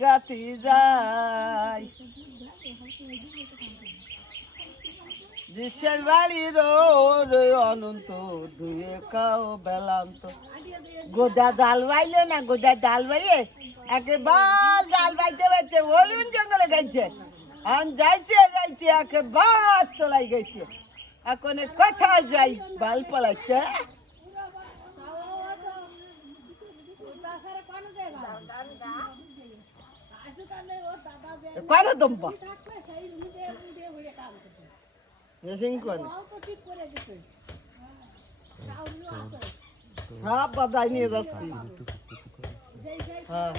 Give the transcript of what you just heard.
গাতি যাই বিশ্বের বাড়ি রে অনন্ত ধুয়ে খাও বেলান্ত গোদা জাল বাইলে না গোদা জাল বাইয়ে একেবার জাল বাইতে বাইতে বলুন জঙ্গলে গেছে আন যাইতে যাইতে একেবার চলাই গেছে এখন কোথায় যাই বাল পলাইতে কয়টা দম্পা সব বাদাই নিয়ে যাচ্ছি হ্যাঁ